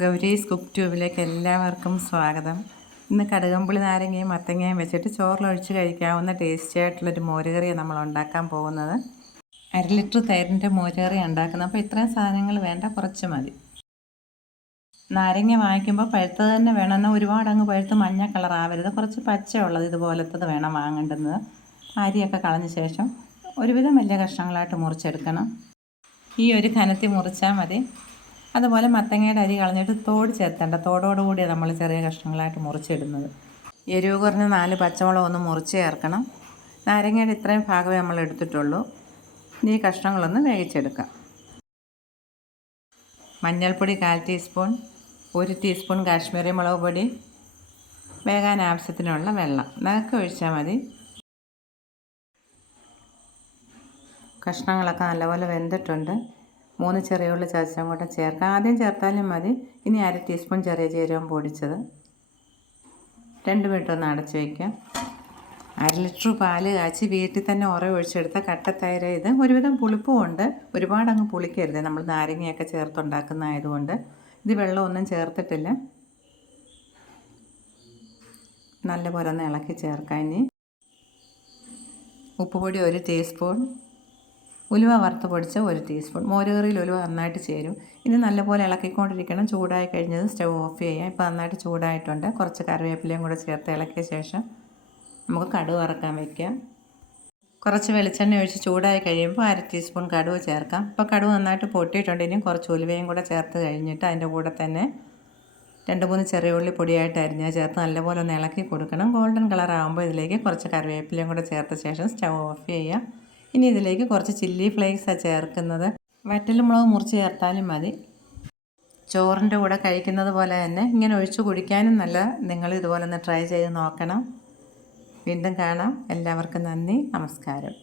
Gowri's cook ട്യൂബിലേക്ക് എല്ലാവർക്കും സ്വാഗതം. ഇന്ന് കടുകമ്പുളി നാരങ്ങയും മത്തങ്ങയും വെച്ചിട്ട് ചോറിലൊഴിച്ച് കഴിക്കാവുന്ന ടേസ്റ്റി ആയിട്ടുള്ളൊരു മോരുകറിയാണ് നമ്മൾ ഉണ്ടാക്കാൻ പോകുന്നത്. അര ലിറ്റർ തൈരിന്റെ മോരുകറി ഉണ്ടാക്കുന്നത്. അപ്പോൾ ഇത്രയും സാധനങ്ങൾ വേണ്ട കുറച്ച് മതി. നാരങ്ങ വാങ്ങിക്കുമ്പോൾ പഴുത്തത് തന്നെ വേണം. എന്നാൽ ഒരുപാട് അങ്ങ് പഴുത്ത് മഞ്ഞ കളർ ആവരുത്. കുറച്ച് പച്ചയുള്ളത് ഇതുപോലത്തത് വേണം വാങ്ങേണ്ടുന്നത് അരിയൊക്കെ കളഞ്ഞ ശേഷം ഒരുവിധം വലിയ കഷ്ണങ്ങളായിട്ട് മുറിച്ചെടുക്കണം. ഈ ഒരു കനത്തി മുറിച്ചാൽ മതി. അതുപോലെ മത്തങ്ങയുടെ അരി കളഞ്ഞിട്ട് തോട് ചേർത്തേണ്ട. തോടോടുകൂടി നമ്മൾ ചെറിയ കഷ്ണങ്ങളായിട്ട് മുറിച്ചിടുന്നത്. എരിവ് കുറഞ്ഞ നാല് പച്ചമുളക് ഒന്ന് മുറിച്ച് ചേർക്കണം. നാരങ്ങയുടെ ഇത്രയും ഭാഗമേ നമ്മൾ എടുത്തിട്ടുള്ളൂ. ഈ കഷ്ണങ്ങളൊന്ന് വേവിച്ചെടുക്കാം. മഞ്ഞൾപ്പൊടി കാൽ ടീസ്പൂൺ ഒരു ടീസ്പൂൺ കാശ്മീരി മുളക് പൊടി വേകാൻ ആവശ്യത്തിനുള്ള വെള്ളം. നിറക്ക് ഒഴിച്ചാൽ മതി. കഷ്ണങ്ങളൊക്കെ നല്ലപോലെ വെന്തിട്ടുണ്ട്. മൂന്ന് ചെറിയ ഉള്ളി ചതച്ചും കൂടെ ചേർക്കാം. ആദ്യം ചേർത്താലും മതി. ഇനി അര ടീസ്പൂൺ ചെറിയ ജീരകം പൊടിച്ചത്. രണ്ട് മിനിറ്റ് ഒന്ന് അടച്ചു വയ്ക്കാം അര ലിറ്റർ പാൽ കാച്ചി വീട്ടിൽ തന്നെ ഉറ ഒഴിച്ചെടുത്ത കട്ടത്തൈര. ഇത് ഒരുവിധം പുളിപ്പും ഉണ്ട്. ഒരുപാട് അങ്ങ് പുളിക്കരുത്. നമ്മൾ നാരങ്ങയൊക്കെ ചേർത്തുണ്ടാക്കുന്നതായതുകൊണ്ട്. ഇത് വെള്ളമൊന്നും ചേർത്തിട്ടില്ല. നല്ലപോലെ ഒന്ന് ഇളക്കി ചേർക്കാം ഇനി. ഉപ്പുപൊടി ഒരു ടീസ്പൂൺ ഉലുവ വറുത്ത് പൊടിച്ച ഒരു ടീസ്പൂൺ മോരുകറിയിൽ ഉലുവ നന്നായിട്ട് ചേരും. ഇത് നല്ലപോലെ ഇളക്കിക്കൊണ്ടിരിക്കണം. ചൂടായി കഴിഞ്ഞത് സ്റ്റവ് ഓഫ് ചെയ്യാം. ഇപ്പോൾ നന്നായിട്ട് ചൂടായിട്ടുണ്ട്. കുറച്ച് കറിവേപ്പിലയും കൂടെ ചേർത്ത് ഇളക്കിയ ശേഷം നമുക്ക് കടുക് വറക്കാൻ വയ്ക്കാം കുറച്ച് വെളിച്ചെണ്ണ ഒഴിച്ച് ചൂടായി കഴിയുമ്പോൾ അര ടീസ്പൂൺ കടുവ് ചേർക്കാം. ഇപ്പോൾ കടുവ് നന്നായിട്ട് പൊട്ടിയിട്ടുണ്ട്. ഇനിയും കുറച്ച് ഉലുവയും കൂടെ ചേർത്ത് കഴിഞ്ഞിട്ട് അതിന്റെ കൂടെ തന്നെ രണ്ട് മൂന്ന് ചെറിയ ഉള്ളി പൊടിയായിട്ട് അരിഞ്ഞാൽ ചേർത്ത് നല്ലപോലെ ഒന്ന് ഇളക്കി കൊടുക്കണം. ഗോൾഡൻ കളർ ആകുമ്പോൾ ഇതിലേക്ക് കുറച്ച് കറിവേപ്പിലയും കൂടെ ചേർത്ത ശേഷം സ്റ്റവ് ഓഫ് ചെയ്യാം. ഇനി ഇതിലേക്ക് കുറച്ച് ചില്ലി ഫ്ലേക്സാണ് ചേർക്കുന്നത്. വറ്റൽമുളക് മുറിച്ച് ചേർത്താലും മതി. ചോറിന്റെ കൂടെ കഴിക്കുന്നത് പോലെ തന്നെ ഇങ്ങനെ ഒഴിച്ച് കുടിക്കാനും നല്ല നിങ്ങൾ ഇതുപോലെ ഒന്ന് ട്രൈ ചെയ്ത് നോക്കണം. വീണ്ടും കാണാം. എല്ലാവർക്കും നന്ദി. നമസ്കാരം.